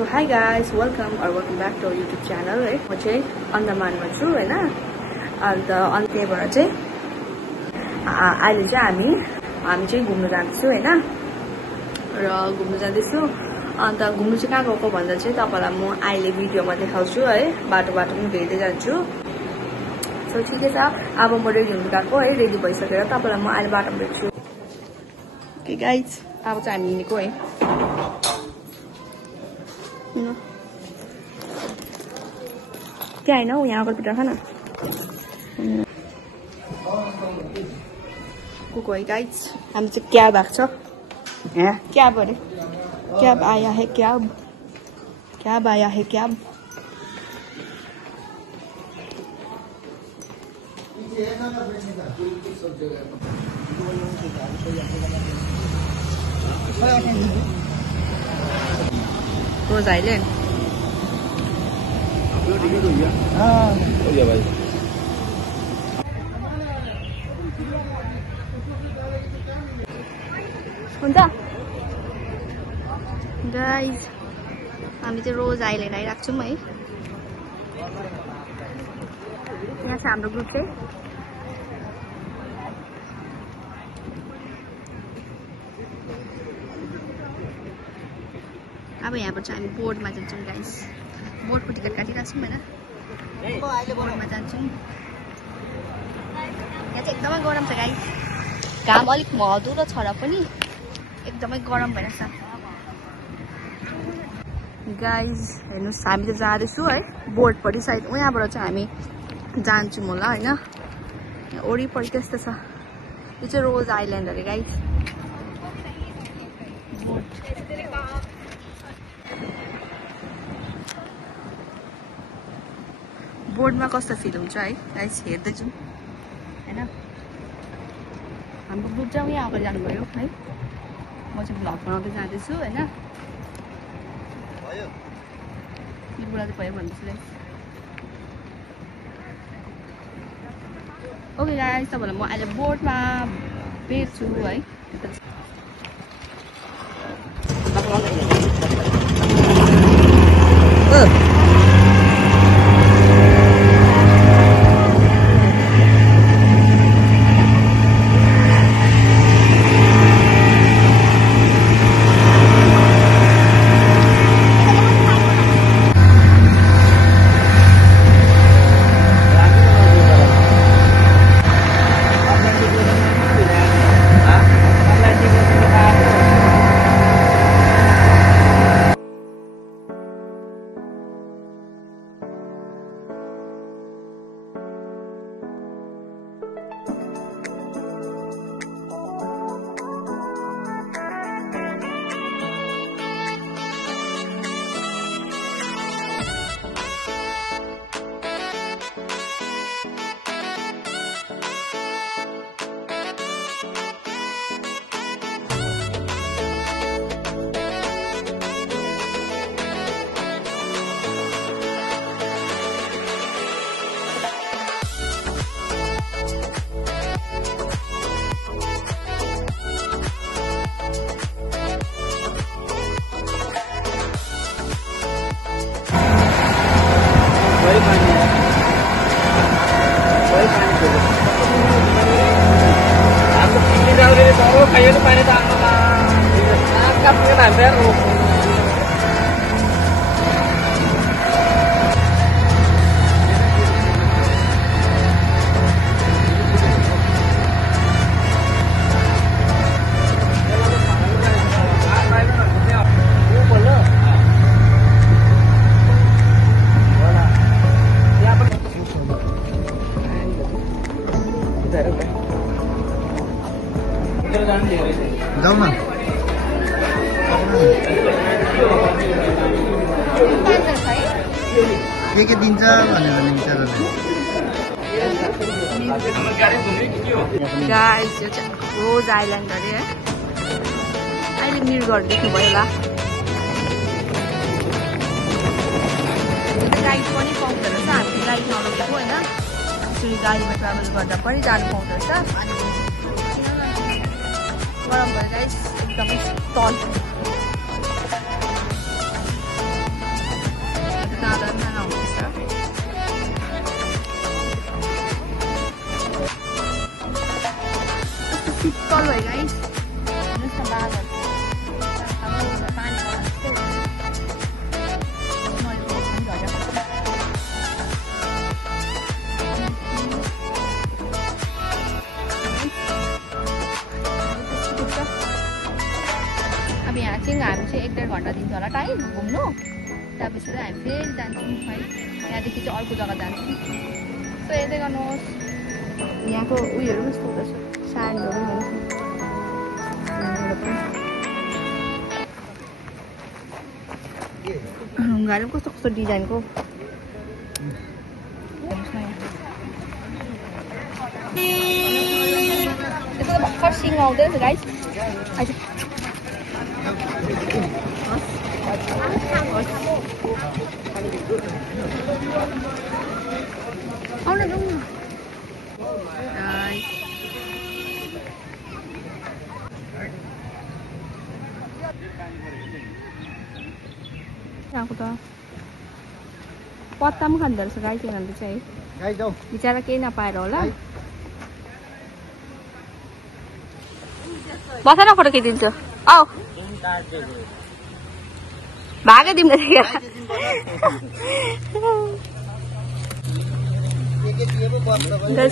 So hi guys, welcome back to our YouTube channel है म चाहिँ अन्डमानमा छु हैन अन्त त्यहीबाट चाहिँ अहिले चाहिँ हामी चाहिँ घुम्न जान्छौँ हैन र घुम्न जाँदैछु अन्त घुम्न चाहिँ कहाँ गएको भन्दा चाहिँ तपाईलाई म अहिले भिडियोमा देखाउँछु है बाटो पनि भेट्दै जान्छु सो ठिकै छ अब म रेडी हुन गएको है रेडी भइसकेर तपाईलाई म अहिले बाटोमा भेट्छु ओके गाइज अब चाहिँ हामी हिँडेको है क्या हैन हो यहाँ अगाडिपट्टि राख न को है गाइज हामी चाहिँ क्याब आएको छ क्याब अरे क्याब आया है क्याब आया है क्याब रोज आइलैंड हुन्छ गाइज हामी चाहिँ रोज आइल्यान्ड आइरहेको छौँ है यहाँ छ हाम्रो ग्रुप चाहिँ अब यहाँबाट चाहिँ हामी बोर्डमा जान्छौँ गाइज बोर्डको टिकट काटिरहेको छौँ होइन बोर्डमा जान्छौँ यहाँ चाहिँ एकदमै गरम छ गाइज घाम अलिक मधुरो छ र पनि एकदमै गरम भइरहेछ गाइज हेर्नुहोस् हामी चाहिँ जाँदैछु है बोर्डपट्टि साइड यहाँबाट चाहिँ हामी जान्छौँ होला होइन यहाँ वरिपरि त्यस्तो छ यो चाहिँ रोज आइल्यान्ड अरे गाइज बोर्डमा कस्तो फिल हुन्छ है गाइज हेर्दैछौँ होइन हाम्रो ग्रुप चाहिँ यहाँ अगाडि जानुभयो है म चाहिँ भ्लग बनाउँदै जाँदैछु होइन बुढा चाहिँ भयो भन्दैछु ओके गाइज तपाईँलाई म अहिले बोर्डमा भेट्छु है Kayak itu panik tangan, nangkap ke nanti जाऊ न के दिन्छ भनेर गाइस यो चाहिँ रोज आइल्यान्ड अरे है अहिले मिरगढ देख्नुभयो होला गाइड पनि पाउँदो रहेछ हामीले गाइड नलगेको होइन यसरी गाडीमा ट्राभल गर्दा पनि जानु पाउँदो रहेछ गरम भयो गाइस एकदमै तल हुन्छ होला टाइम घुम्नु त्यसपछि चाहिँ हामी फेरि जान्छौँ है यहाँदेखि चाहिँ अर्को जग्गा जान्छौँ सो हेर्दै गर्नुहोस् यहाँको उयोहरू कस्तो हुँदैछ स्यान्डहरू ढुङ्गाहरू कस्तो कस्तो डिजाइनको यस्तो त भर्खर सिङ आउँदैन गाइस आउन जाउँ न यहाँको त पत्ता पनि खाँदो रहेछ गाई तिनीहरूले चाहिँ है बिचरा केही नपाएर होला बसा न फोटो खिचिदिन्छु आऊ भागै दिनु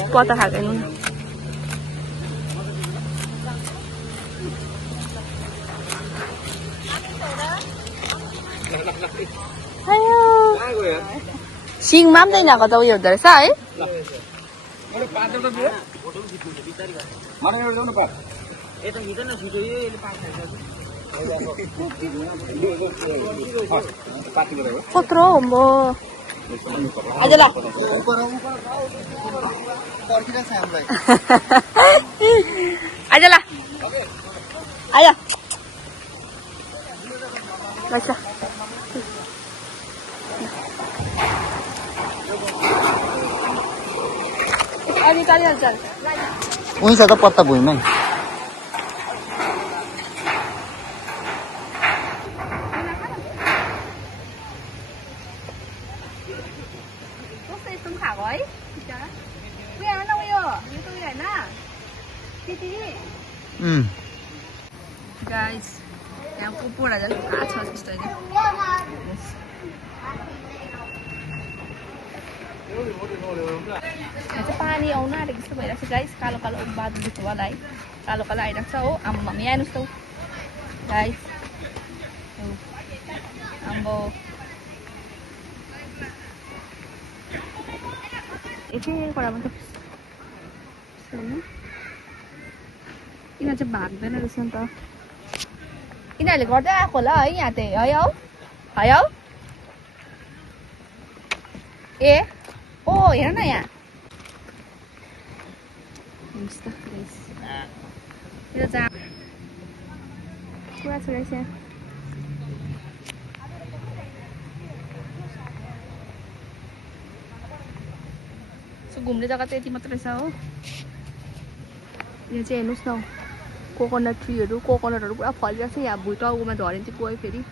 पत्ता खाएको नु सिङमा पनि नगएको त उयो हुँदो रहेछ है कत्रो हो आज ल आज ल आय उही छ त पत्ता भुइँमै गाइस यहाँ कुकुरा झन् थाहा छ त्यस्तो होइन यहाँ चाहिँ पानी आउनु आँटेको जस्तो भइरहेको छ गाइस कालो कालो बादल देख्नु होला है कालो कालो आइरहेको छ हो आम्मा यहाँ हेर्नुहोस् त गाइस आम्बो एकैवटा मात्रै यिनीहरू चाहिँ भाग्दैन रहेछ नि त यिनीहरूले गर्दै आएको होला है यहाँ चाहिँ है हौ है हौ ए ओ हेर न यहाँ पुरा छ रहेछ घुम्ने जग्गा चाहिँ यति मात्रै रहेछ हो यहाँ चाहिँ हेर्नुहोस् न कोकोनट ट्रीहरू कोकोनटहरू पुरा फलिरहेको छ यहाँ भुइँटाउमा झऱ्यो चाहिँ गयो फेरि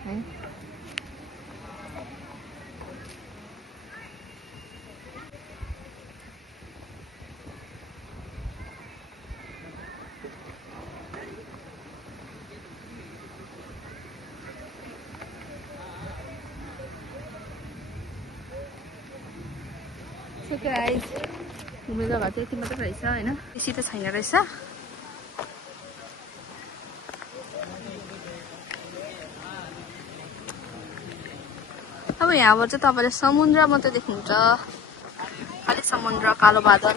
है गाइस घुम्ने जग्गा चाहिँ यति मात्रै रहेछ होइन बेसी त छैन रहेछ अब यहाँबाट चाहिँ तपाईँले समुद्र मात्रै देख्नुहुन्छ खालि समुद्र कालो बादल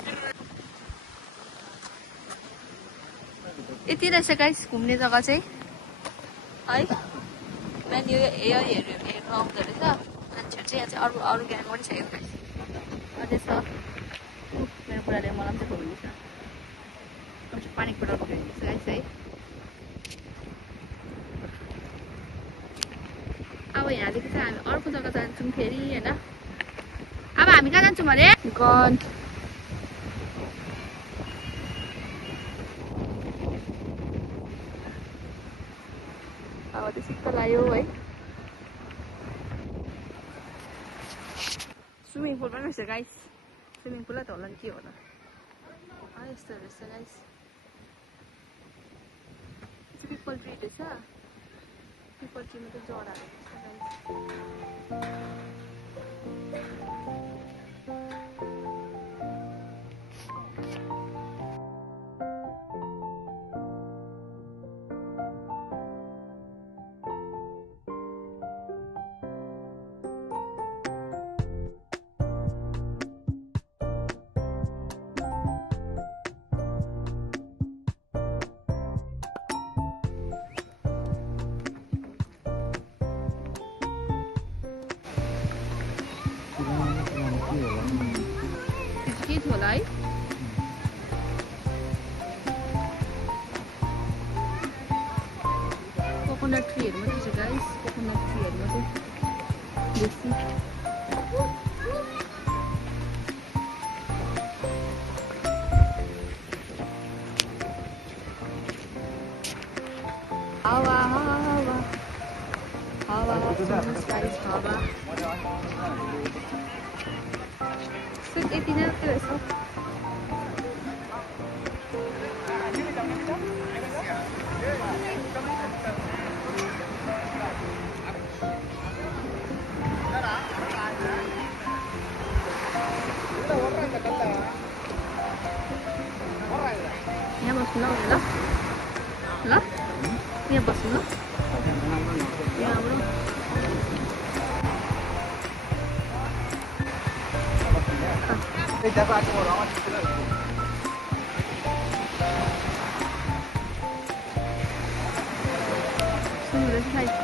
यति रहेछ गाइस घुम्ने जग्गा चाहिँ है यो हेर्नु आउँदो रहेछ मान्छेहरू चाहिँ यहाँ चाहिँ अरू ज्ञान गरिसकेको रहेछ अझै छ मेरो कुराले मलाई पनि चाहिँ घुम्दैछ पानी कुरा गाइस है अब यहाँदेखि चाहिँ हामी अर्को जग्गा जान्छौँ फेरि होइन अब हामी कहाँ जान्छौँ अरे गन अब त्यो शीतल लाग्यो है स्विमिङ पुल पनि रहेछ गाइस स्विमिङ पुलै त होला नि के होला यस्तो रहेछ गाइस पिपल ट्री रहेछ पिपल ट्रीमा चाहिँ जराहरू बेसी हावा हावा हावा गाइस हावा सिर्फ यति नै रहेछ यहाँ बस्नु ल ल यहाँ बस्नु ल यहाँबाट सुन्नुहुँदैछ सायद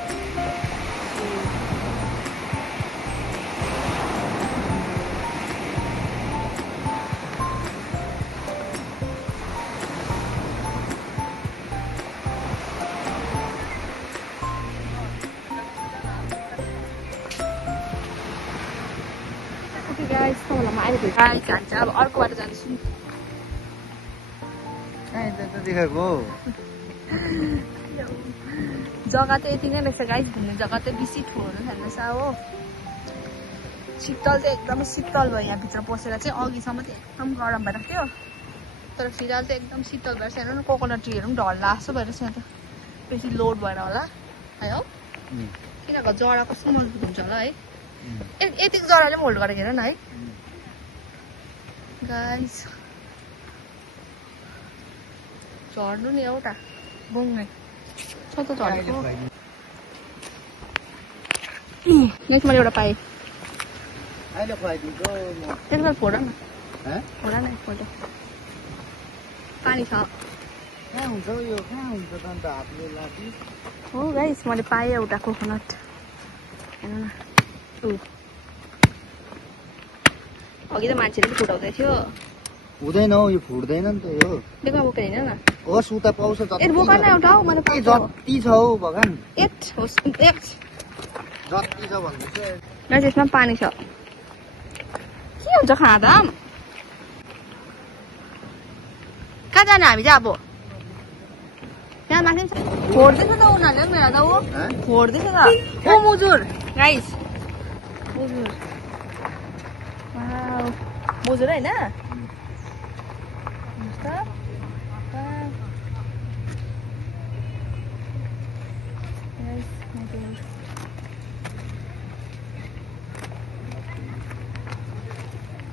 गाइस तलमा अहिले गाइस जान्छ अब अर्को बाटो जान्छु देखाएको जग्गा त यति नै रहेछ गाइस घुम्ने जग्गा त बेसी ठुलो छैन हो शीतल चाहिँ एकदमै शीतल भयो यहाँभित्र पसेर चाहिँ अघिसम्म चाहिँ एकदम गरम भइरहेको थियो तर फिलहाल चाहिँ एकदम शीतल भएर हेर्नु न कोकोनट ट्रीहरू पनि ढल्ला जस्तो भइरहेछ यहाँ त बेसी लोड भएर होला है हो किनभने जरा कस्तो मजबुत हुन्छ होला है यतिको जराले पनि होल्ड गरेको हेर न है गाइस झर्नु नि एउटा बुङ्गे छ त झरेको नेक्स्ट मैले एउटा पाएँ एकताल फोड न फोड न एकपल्ट पानी छ हो गाइस मैले पाएँ एउटा कोकोनट हेर्नु न अघि त मान्छेले पनि फुटाउँदै थियो हुँदैन हौ यो फुट्दैन नि त यो देखा बोकेर हिँड न होस् उता पाउँछ ए बोका न एउटा हौ मैले पाएँ जति छ हौ भगवान एट होस् एक जति छ भन्नु चाहिँ गाइस यसमा पानी छ के हुन्छ खाँदा कहाँ जाने हामी चाहिँ अब त्यहाँ माथि फोड्दैछ त उनीहरूले पनि मेरा त ऊ फोड्दैछ त ओ मुजुर गाइस मुजुर मुजुर होइन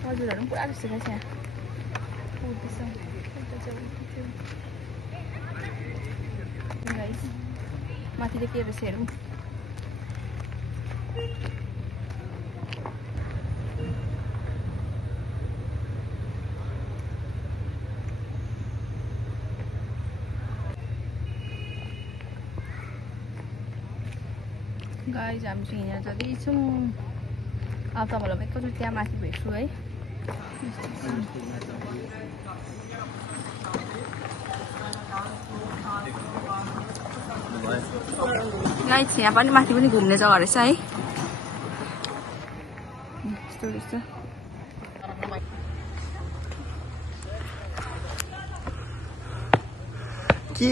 हजुरहरू पनि पुरा जस्तो रहेछ यहाँ गाइस माथिले के रहेछ हेरौँ गाइस हामी चाहिँ हिँडेर जाँदैछौँ अब तपाईँलाई एकैचोटि त्यहाँ माथि भेट्छु है गाइस यहाँ पनि माथि पनि घुम्ने जग्गा रहेछ है यस्तो रहेछ के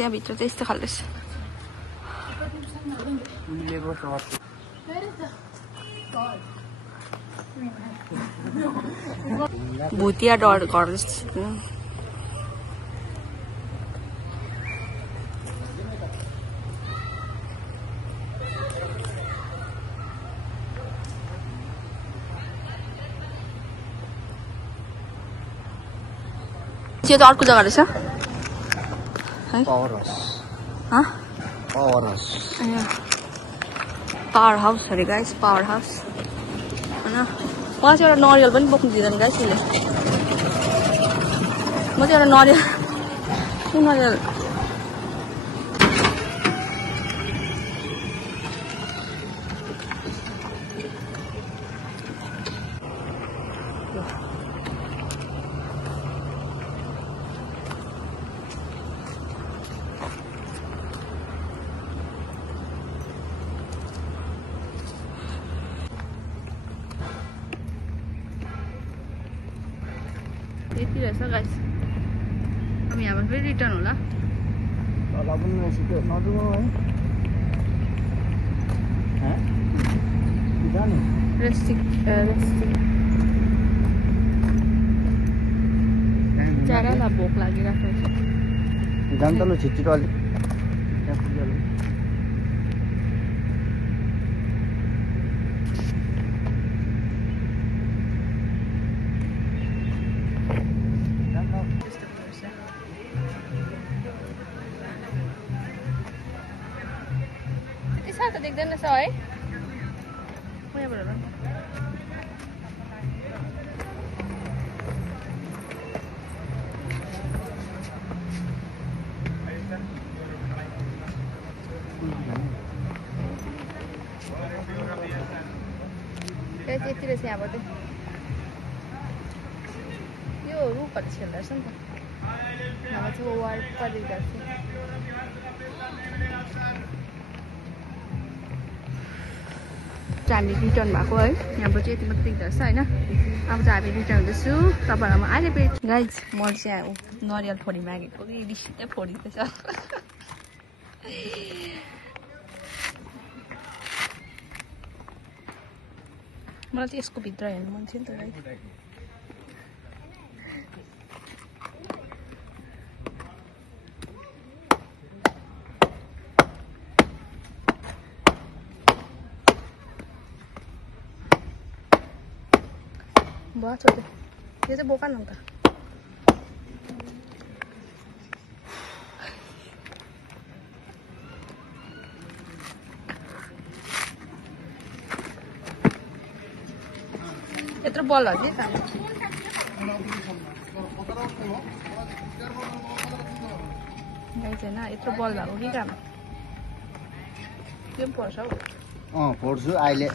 यहाँभित्र चाहिँ यस्तो खाले रहेछ भुतिया डर घर त्यो त अर्को जग्गा रहेछ पावर हाउस अरे गाइस पावर हाउस होइन मलाई चाहिँ एउटा नरियल पनि बोक्नु दिँदैन गाइस यसले म चाहिँ एउटा नरियल यति रहेछ गाइस अब यहाँबाट फेरि रिटर्न होला तल पनि रहेछ त्यो नजाऊ है जाने जाडा भोक लागिरहेको छ जान त ल छिटो अलिक त्यहाँ पुगिहाल्यो त्यति साह्रो त देख्दैन रहेछ है यहाँबाट यति रहेछ यहाँबाट यो रुखहरू छेल्दो रहेछ नि त यहाँ चाहिँ वार देख्दा हामी रिटर्न भएको है यहाँबाट चाहिँ यति मात्रै देख्दो रहेछ होइन अब चाहिँ हामी रिटर्न हुँदैछु तपाईँहरूलाई म अहिले फेरि गाइज म चाहिँ नरिवल फोडी मागेको कि रिसिनै फोडिँदैछ मलाई चाहिँ यसको भित्र हेर्नु मन थियो नि त भयो छोड्दै यो चाहिँ बोका न त यत्रो बल हो कि होइन यत्रो बल भएको कि काम त्यो पनि पर्छ हौ फोड्छु अहिले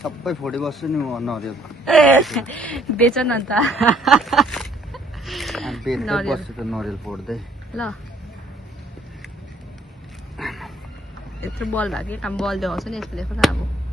सबै फोडी बस्छु नि म नरिवल बेच न त बस्छु त नरिवल फोड्दै ल यत्रो बल भयो कि काम बल देखाउँछ नि यसको देखो त अब